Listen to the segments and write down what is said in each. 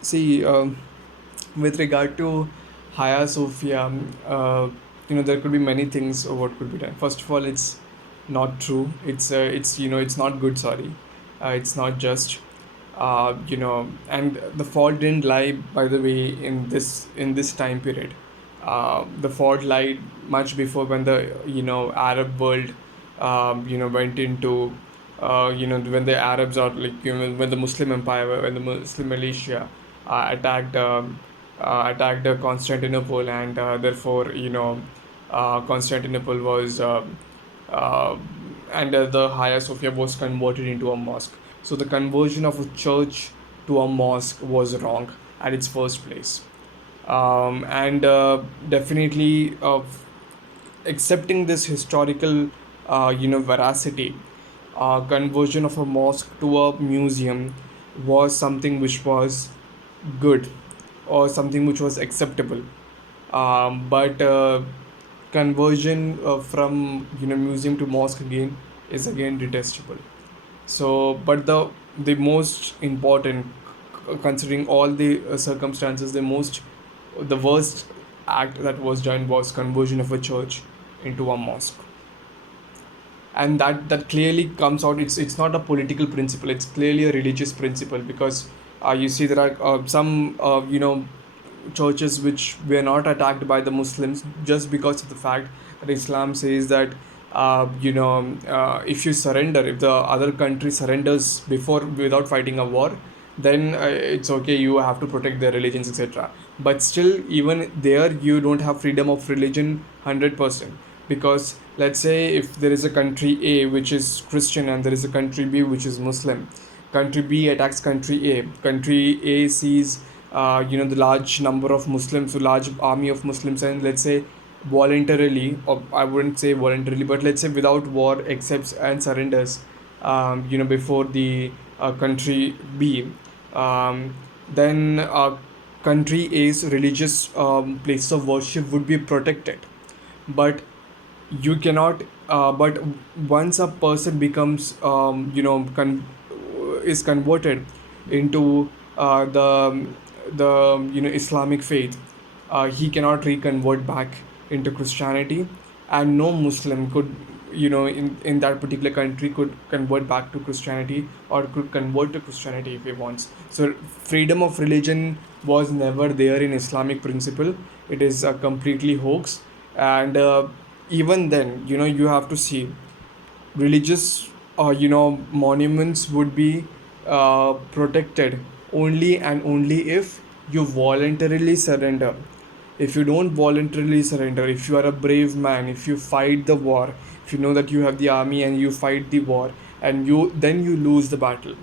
See, with regard to Hagia Sophia, there could be many things of what could be done. First of all, it's not true. It's not good. Sorry, it's not just. And the fault didn't lie, by the way, in this time period. The fault lied much before, when the Arab world went into when the Arabs, or like when the Muslim Empire, when the Muslim militia attacked Constantinople, and therefore Constantinople was uh, and the Hagia Sophia was converted into a mosque. So the conversion of a church to a mosque was wrong at its first place. And definitely, accepting this historical veracity, conversion of a mosque to a museum was something which was good, or something which was acceptable. But conversion from museum to mosque again is again detestable. So, but the most important, considering all the circumstances, the worst act that was done was conversion of a church into a mosque. And that clearly comes out. It's not a political principle, it's clearly a religious principle, because you see there are some churches which were not attacked by the Muslims, just because of the fact that Islam says that if you surrender, if the other country surrenders before, without fighting a war, then it's okay, you have to protect their religions, etc. But still, even there, you don't have freedom of religion 100%. Because let's say if there is a country A which is Christian, and there is a country B which is Muslim. Country B attacks country A. Country A sees the large number of Muslims, a large army of Muslims, and let's say voluntarily, or I wouldn't say voluntarily, but let's say without war, accepts and surrenders before the country B. Then country A's religious places of worship would be protected. But you cannot but once a person becomes is converted into the Islamic faith, he cannot reconvert back into Christianity. And no Muslim could, in that particular country, could convert back to Christianity, or could convert to Christianity if he wants. So freedom of religion was never there in Islamic principle. It is a completely hoax. And even then, you have to see, religious monuments would be protected only and only if you voluntarily surrender. If you don't voluntarily surrender, if you are a brave man, if you fight the war, if you know that you have the army and you fight the war, and you lose the battle,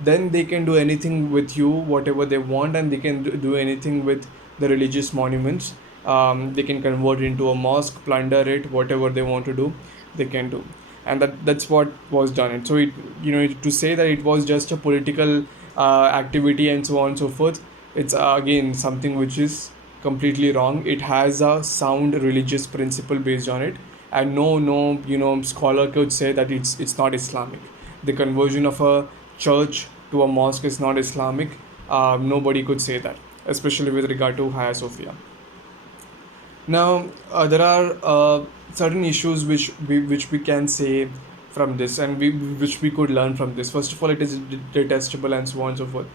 then they can do anything with you, whatever they want, and they can do anything with the religious monuments. They can convert it into a mosque, plunder it, whatever they want to do, they can do. And that's what was done. And so to say that it was just a political activity and so on and so forth, it's again something which is completely wrong. It has a sound religious principle based on it, and no scholar could say that it's not Islamic. The conversion of a church to a mosque is not Islamic. Nobody could say that, especially with regard to Hagia Sophia. Now, there are certain issues which we can say from this, and which we could learn from this. First of all, it is detestable, and so on and so forth.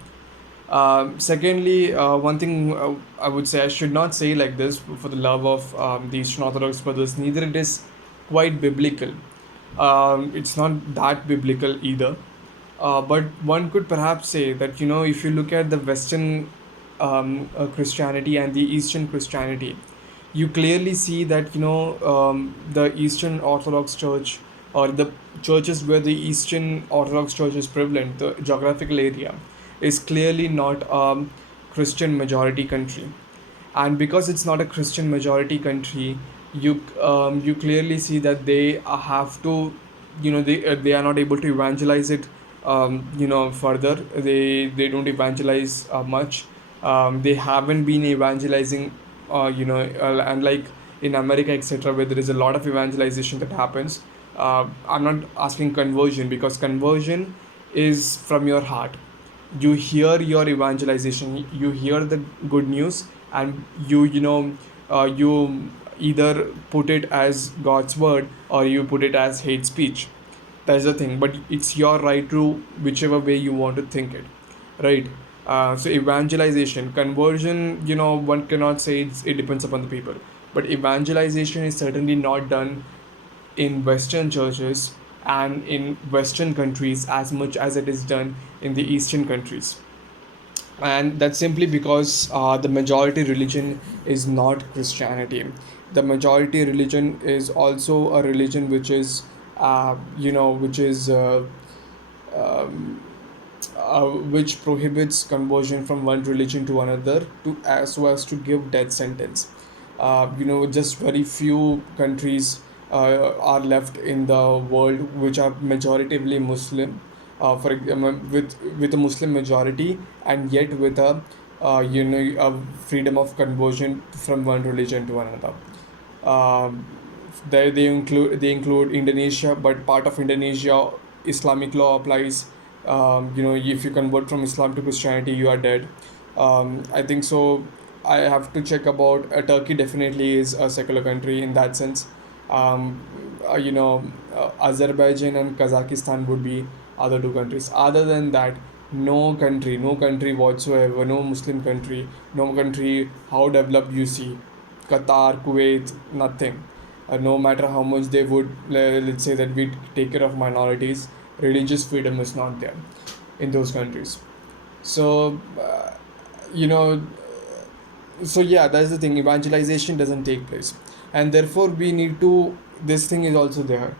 Secondly, one thing I would say, I should not say like this for the love of the Eastern Orthodox brothers. Neither it is quite biblical. It's not that biblical either. But one could perhaps say that, if you look at the Western Christianity and the Eastern Christianity, you clearly see that the Eastern Orthodox Church, or the churches where the Eastern Orthodox Church is prevalent, the geographical area, is clearly not a Christian majority country. And because it's not a Christian majority country, you clearly see that they have to, they are not able to evangelize it further. They don't evangelize much. They haven't been evangelizing, unlike in America, etc., where there is a lot of evangelization that happens. I'm not asking conversion, because conversion is from your heart. You hear your evangelization, you hear the good news, and you either put it as God's word or you put it as hate speech. That's the thing, but it's your right to whichever way you want to think it, right? So evangelization, conversion, one cannot say it depends upon the people, but evangelization is certainly not done in Western churches and in Western countries as much as it is done in the Eastern countries. And that's simply because the majority religion is not Christianity. The majority religion is also a religion which is, which is which prohibits conversion from one religion to another to as so as to give death sentence. Just very few countries are left in the world which are majoritively Muslim, for example, with a Muslim majority, and yet with a freedom of conversion from one religion to another. Um, they include Indonesia, but part of Indonesia, Islamic law applies. If you convert from Islam to Christianity, you are dead. I think so. I have to check about Turkey. Definitely is a secular country in that sense. Um, Azerbaijan and Kazakhstan would be other two countries. Other than that, no country whatsoever, no Muslim country, no country how developed you see, Qatar, Kuwait, nothing. No matter how much they would, let's say that we take care of minorities, religious freedom is not there in those countries. So, you know, so yeah, that's the thing. Evangelization doesn't take place, and therefore we need to. This thing is also there.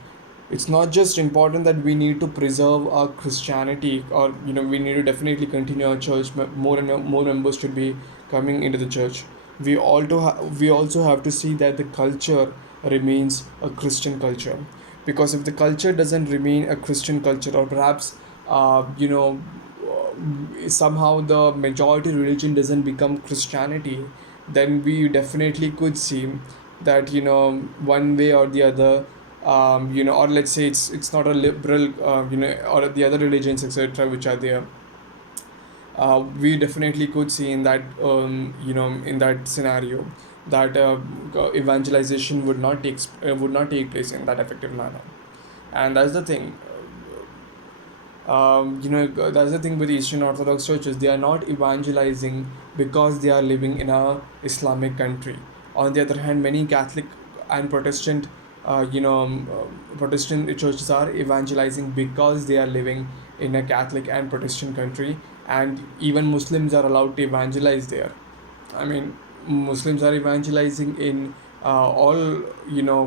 It's not just important that we need to preserve our Christianity, or we need to definitely continue our church. More and more members should be coming into the church. We also have to see that the culture remains a Christian culture, because if the culture doesn't remain a Christian culture, or perhaps somehow the majority religion doesn't become Christianity, then we definitely could see that one way or the other, or let's say it's not a liberal, or the other religions, etc., which are there. We definitely could see in that, in that scenario, that evangelization would not take place in that effective manner. And that's the thing. That's the thing with Eastern Orthodox churches. They are not evangelizing because they are living in a Islamic country. On the other hand, many Catholic and Protestant churches are evangelizing because they are living in a Catholic and Protestant country, and even Muslims are allowed to evangelize there. I mean, Muslims are evangelizing in all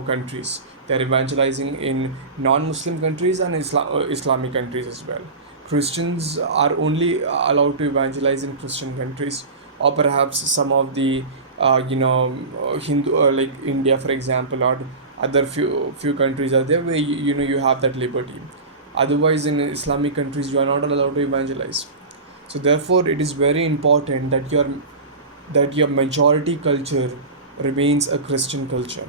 countries. They're evangelizing in non-Muslim countries and Islamic countries as well. Christians are only allowed to evangelize in Christian countries, or perhaps some of the Hindu, like India, for example, or other few countries are there where you have that liberty. Otherwise, in Islamic countries, you are not allowed to evangelize. So therefore, it is very important that your majority culture remains a Christian culture.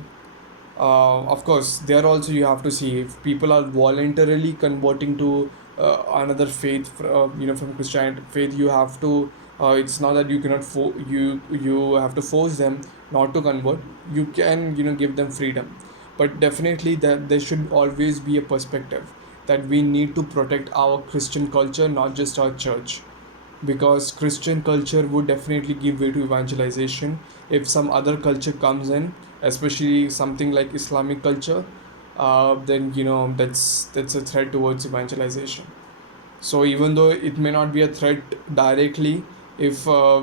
Of course, there also you have to see if people are voluntarily converting to another faith, from Christianity faith. You have to. It's not that you cannot you have to force them not to convert. You can give them freedom, but definitely that there should always be a perspective that we need to protect our Christian culture, not just our church, because Christian culture would definitely give way to evangelization. If some other culture comes in, especially something like Islamic culture, then that's a threat towards evangelization. So even though it may not be a threat directly, if uh,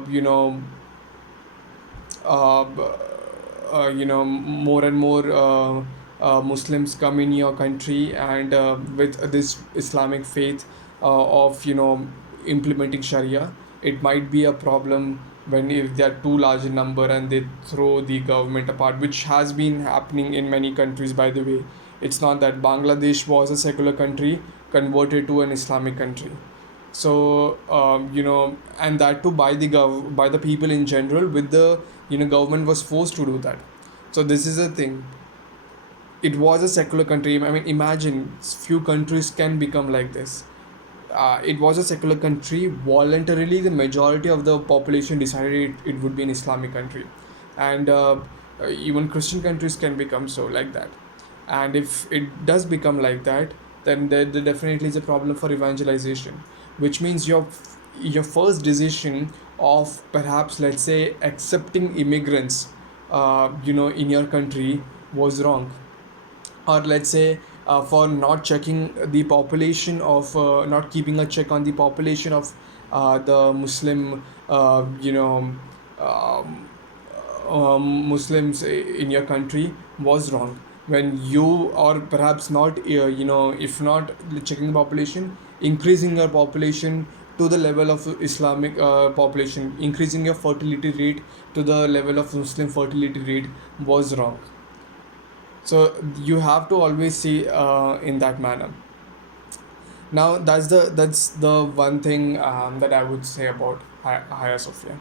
more and more Muslims come in your country, and with this Islamic faith of implementing Sharia, it might be a problem when if they are too large in number and they throw the government apart, which has been happening in many countries, by the way. It's not that Bangladesh was a secular country converted to an Islamic country. So and that too by by the people in general, with the government was forced to do that. So this is the thing. It was a secular country. I mean, imagine few countries can become like this. it was a secular country. Voluntarily, the majority of the population decided it would be an Islamic country, and even Christian countries can become so like that. And if it does become like that, then there definitely is a problem for evangelization, which means your first decision of perhaps, let's say, accepting immigrants, in your country was wrong. Or let's say, for not checking the population of, not keeping a check on the population of the Muslim, um, Muslims in your country was wrong. When you, or perhaps not, if not checking the population, increasing your population to the level of Islamic population, increasing your fertility rate to the level of Muslim fertility rate was wrong. So you have to always see in that manner. Now that's the one thing that I would say about Hagia Sophia.